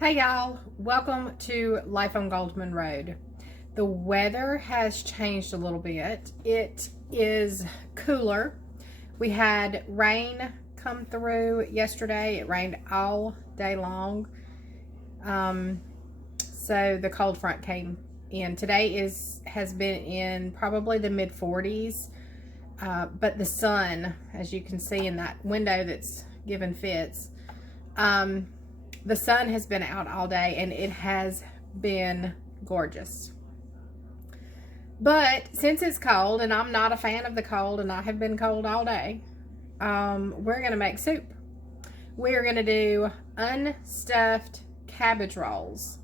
Hey y'all, welcome to Life on Goldman Road. The weather has changed a little bit. It is cooler. We had rain come through yesterday. It rained all day long. So the cold front came in. Today has been in probably the mid 40s. But the sun, as you can see in that window that's giving fits, the sun has been out all day and it has been gorgeous. But since it's cold, and I'm not a fan of the cold, and I have been cold all day, we're going to make soup. We're going to do unstuffed cabbage rolls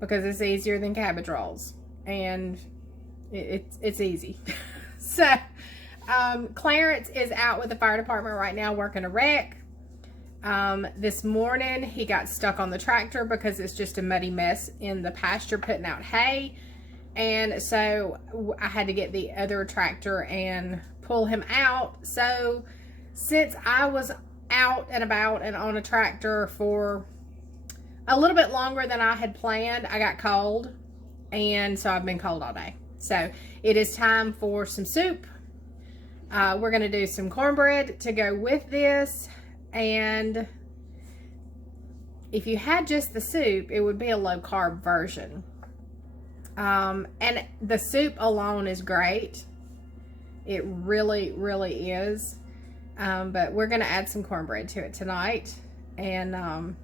because it's easier than cabbage rolls, and it's easy. So Clarence is out with the fire department right now working a wreck. This morning he got stuck on the tractor because it's just a muddy mess in the pasture putting out hay, and so I had to get the other tractor and pull him out. So since I was out and about and on a tractor for a little bit longer than I had planned, I got cold, and so I've been cold all day. So it is time for some soup. We're going to do some cornbread to go with this. And if you had just the soup, it would be a low carb version. And the soup alone is great. It really, really is. But we're going to add some cornbread to it tonight. And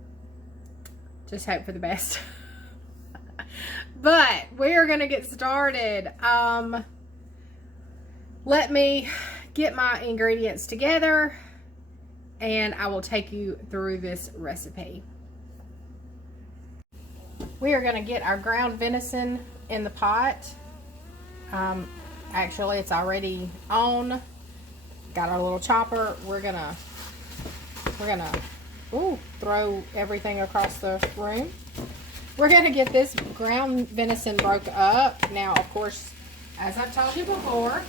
just hope for the best. But we are going to get started. Let me get my ingredients together, and I will take you through this recipe. We are going to get our ground venison in the pot. Actually, it's already on. Got our little chopper. We're gonna throw everything across the room. We're gonna get this ground venison broke up. Now, of course, as I've told you before,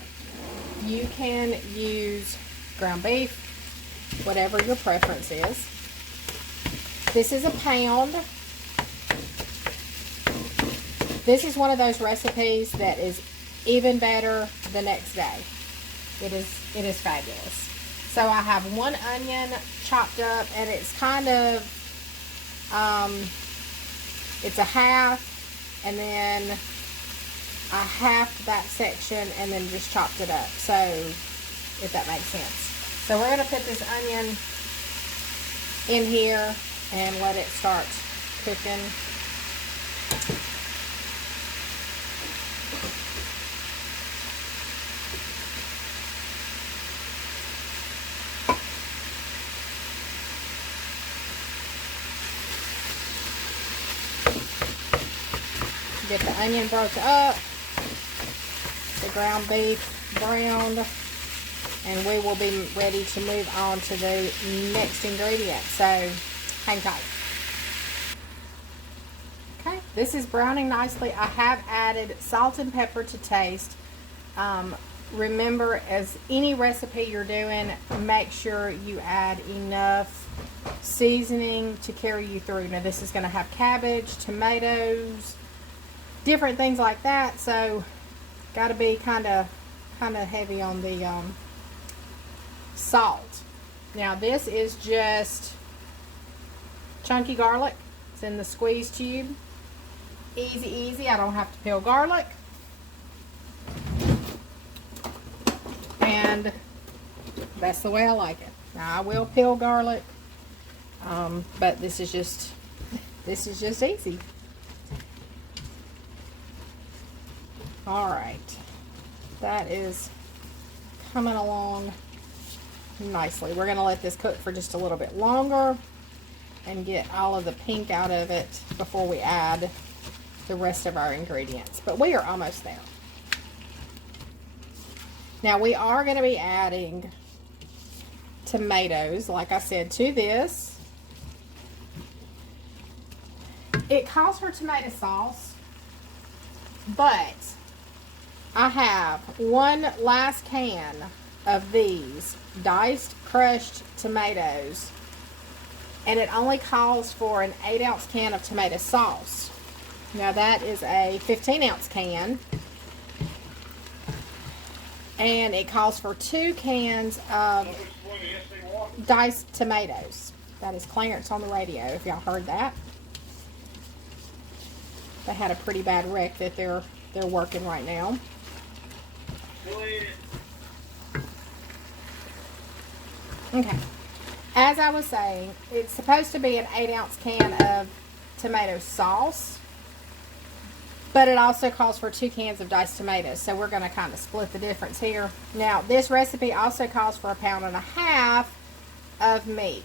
you can use ground beef, whatever your preference is. This is a pound. This is one of those recipes that is even better the next day. It is fabulous. So I have one onion chopped up, and it's kind of it's a half, and then I halved that section and then just chopped it up. So if that makes sense. So we're going to put this onion in here and let it start cooking. Get the onion broke up, the ground beef browned, and we will be ready to move on to the next ingredient. So hang tight. Okay, this is browning nicely. I have added salt and pepper to taste. Remember, as any recipe you're doing, make sure you add enough seasoning to carry you through. Now this is going to have cabbage, tomatoes, different things like that, so got to be kind of heavy on the salt. Now this is just chunky garlic. It's in the squeeze tube. Easy. I don't have to peel garlic, and that's the way I like it. Now I will peel garlic, but this is just easy. All right, that is coming along nicely. We're going to let this cook for just a little bit longer and get all of the pink out of it before we add the rest of our ingredients. But we are almost there. Now we are going to be adding tomatoes, like I said, to this. It calls for tomato sauce, but I have one last can of these diced crushed tomatoes and it only calls for an 8-ounce can of tomato sauce. Now that is a 15-ounce can, and it calls for 2 cans of diced tomatoes. That is Clarence on the radio, if y'all heard that. They had a pretty bad wreck that they're working right now. Okay. As I was saying, it's supposed to be an 8-ounce can of tomato sauce, but it also calls for 2 cans of diced tomatoes, so we're going to kind of split the difference here. Now, this recipe also calls for 1.5 pounds of meat.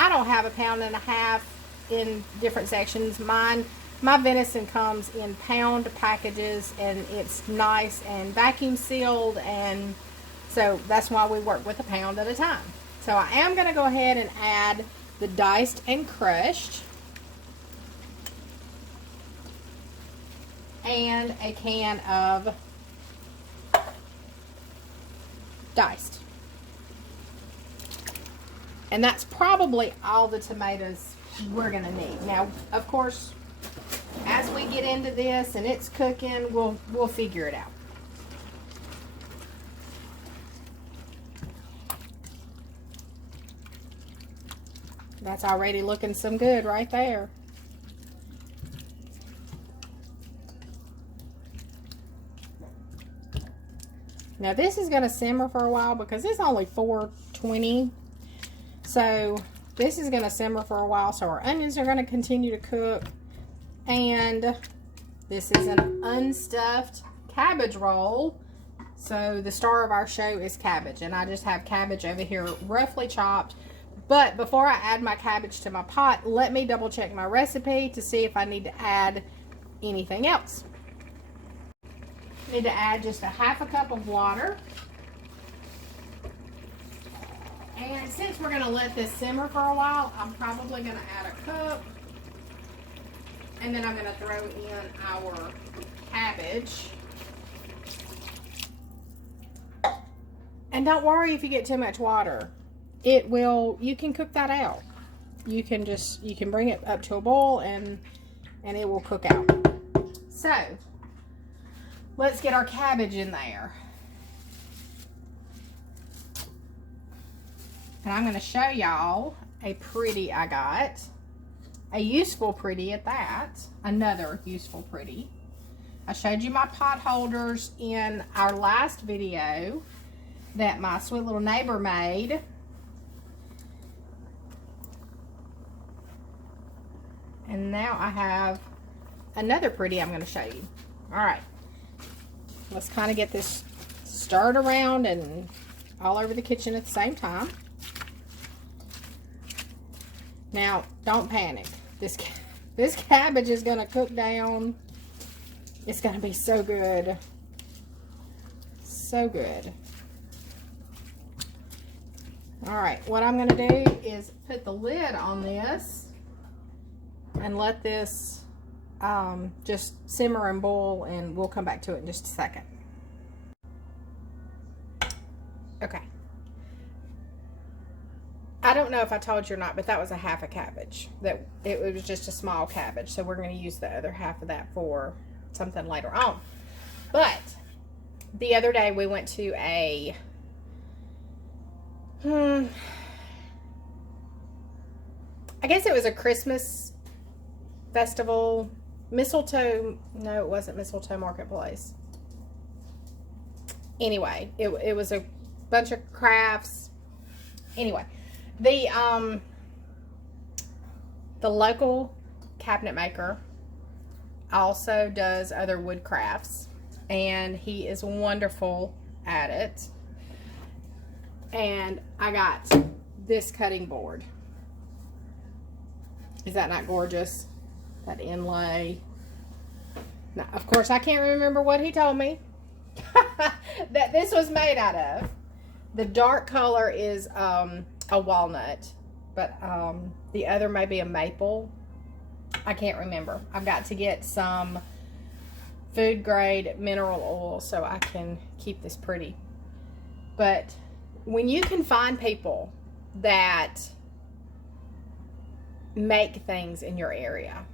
I don't have 1.5 pounds in different sections. My venison comes in pound packages, and it's nice and vacuum sealed, and so that's why we work with 1 pound at a time. So I am going to go ahead and add the diced and crushed, and a can of diced. And that's probably all the tomatoes we're going to need. Now, of course, as we get into this and it's cooking, we'll figure it out. That's already looking some good right there. Now this is going to simmer for a while because it's only 420. So this is going to simmer for a while. So our onions are going to continue to cook. And this is an unstuffed cabbage roll. So the star of our show is cabbage. And I just have cabbage over here roughly chopped. But before I add my cabbage to my pot, let me double check my recipe to see if I need to add anything else. Need to add just 1/2 cup of water. And since we're going to let this simmer for a while, I'm probably going to add 1 cup. And then I'm going to throw in our cabbage. And don't worry if you get too much water. It will, you can cook that out. You can bring it up to a boil and it will cook out. So, let's get our cabbage in there. And I'm going to show y'all a pretty I got. A useful pretty at that. Another useful pretty. I showed you my pot holders in our last video that my sweet little neighbor made. And now I have another pretty I'm going to show you. Alright. Let's kind of get this stirred around and all over the kitchen at the same time. Now, don't panic. This cabbage is going to cook down. It's going to be so good. So good. Alright, what I'm going to do is put the lid on this and let this just simmer and boil, and we'll come back to it in just a second. Okay. I don't know if I told you or not, but that was 1/2 cabbage. It was just a small cabbage, so we're going to use the other half of that for something later on. But the other day we went to a I guess it was a Christmas festival. Mistletoe, no, it wasn't Mistletoe Marketplace. Anyway, it was a bunch of crafts. Anyway, the local cabinet maker also does other wood crafts, and he is wonderful at it. And I got this cutting board. Is that not gorgeous? That inlay. Now, of course, I can't remember what he told me that this was made out of. The dark color is a walnut, but the other may be a maple. I can't remember. I've got to get some food grade mineral oil so I can keep this pretty. But when you can find people that make things in your area,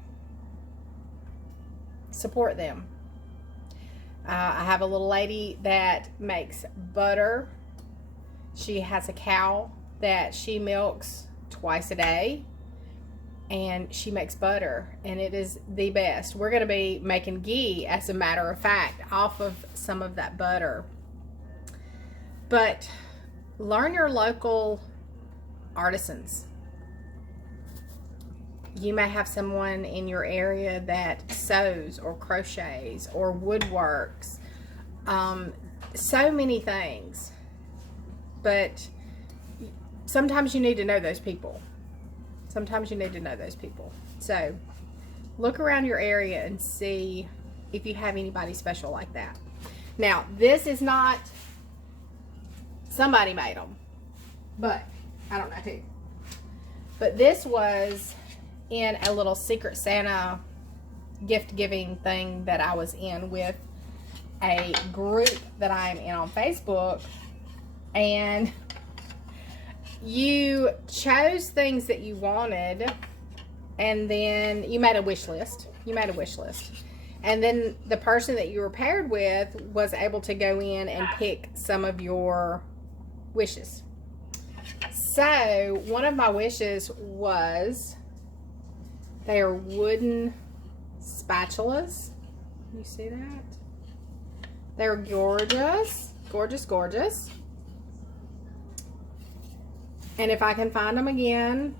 support them. I have a little lady that makes butter. She has a cow that she milks twice a day, and she makes butter, and it is the best. We're going to be making ghee, as a matter of fact, off of some of that butter. But learn your local artisans. You may have someone in your area that sews or crochets or woodworks, so many things. But sometimes you need to know those people. Sometimes you need to know those people. So look around your area and see if you have anybody special like that. Now, this is not, somebody made them, but I don't know who. But this was in a little Secret Santa gift giving thing that I was in with a group that I'm in on Facebook. And you chose things that you wanted, and then you made a wish list. And then the person that you were paired with was able to go in and pick some of your wishes. So one of my wishes was, they are wooden spatulas. You see that? They're gorgeous, gorgeous, gorgeous. And if I can find them again,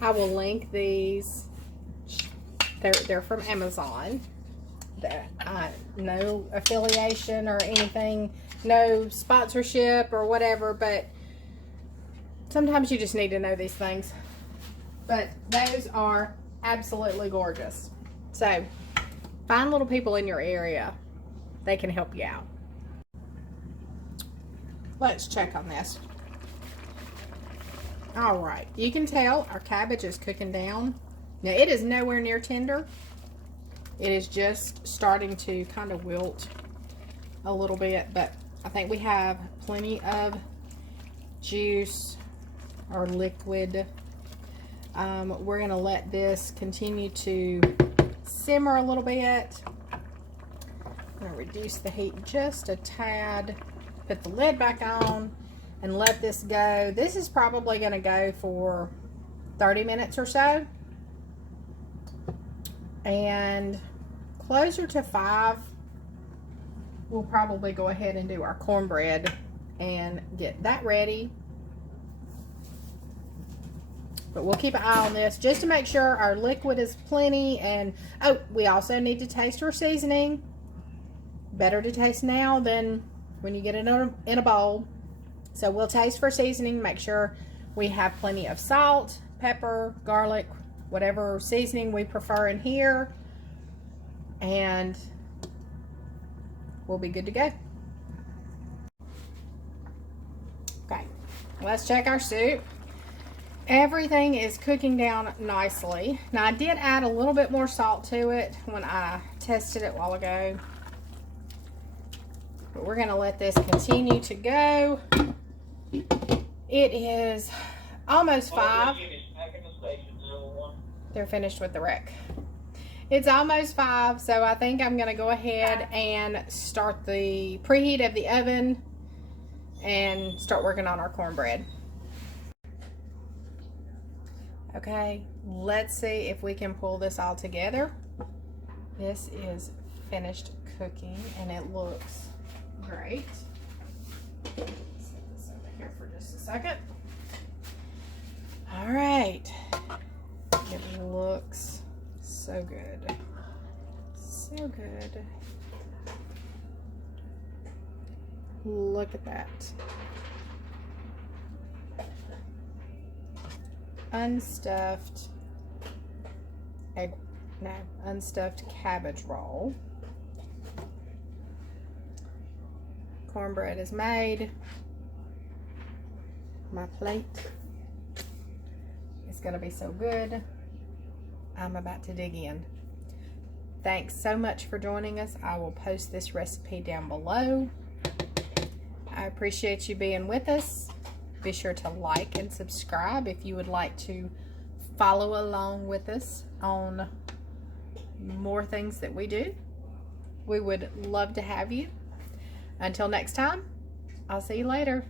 I will link these. They're from Amazon. No affiliation or anything, no sponsorship or whatever, but sometimes you just need to know these things. But those are absolutely gorgeous. So find little people in your area. They can help you out. Let's check on this. All right, you can tell our cabbage is cooking down. Now, it is nowhere near tender. It is just starting to kind of wilt a little bit, but I think we have plenty of juice or liquid. We're going to let this continue to simmer a little bit. I'm going to reduce the heat just a tad. Put the lid back on and let this go. This is probably going to go for 30 minutes or so. And closer to 5, we'll probably go ahead and do our cornbread and get that ready. But we'll keep an eye on this just to make sure our liquid is plenty. And oh, we also need to taste our seasoning. Better to taste now than when you get it in a bowl. So we'll taste for seasoning, make sure we have plenty of salt, pepper, garlic, whatever seasoning we prefer in here, and we'll be good to go. Okay, let's check our soup. Everything is cooking down nicely. Now, I did add a little bit more salt to it when I tested it a while ago. But we're going to let this continue to go. It is almost 5. They're finished with the wreck. It's almost 5, so I think I'm going to go ahead and start the preheat of the oven and start working on our cornbread. Okay, let's see if we can pull this all together. This is finished cooking and it looks great. Set this over here for just a second. All right, it looks so good, so good. Look at that. Unstuffed cabbage roll. Cornbread is made. My plate is going to be so good. I'm about to dig in. Thanks so much for joining us. I will post this recipe down below. I appreciate you being with us. Be sure to like and subscribe if you would like to follow along with us on more things that we do. We would love to have you. Until next time, I'll see you later.